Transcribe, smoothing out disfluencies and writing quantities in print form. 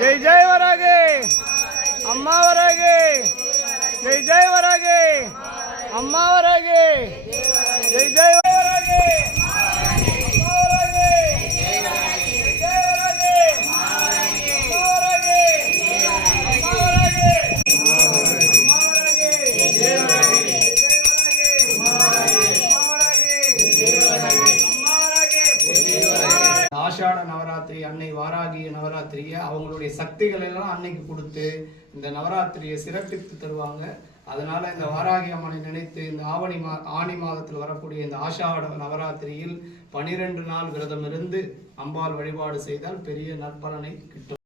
जय जय वरागे अम्मा वरागे जय जय वरागे अम्मा वरागे जय जय वरागे ஆஷாட நவராத்திரி அன்னை வாராகிய நவராத்திரியை அவங்களுடைய சக்திகள் எல்லாம் அன்னைக்கு கொடுத்து இந்த நவராத்திரியை சிறப்பித்து தருவாங்க. அதனால இந்த வாராகி அம்மனை நினைத்து இந்த ஆனி மாதத்தில் வரக்கூடிய இந்த ஆஷாட நவராத்திரியில் 12 நாள் விரதம் இருந்து அம்பாள் வழிபாடு செய்தால் பெரிய நற்பலனை கிட்டும்.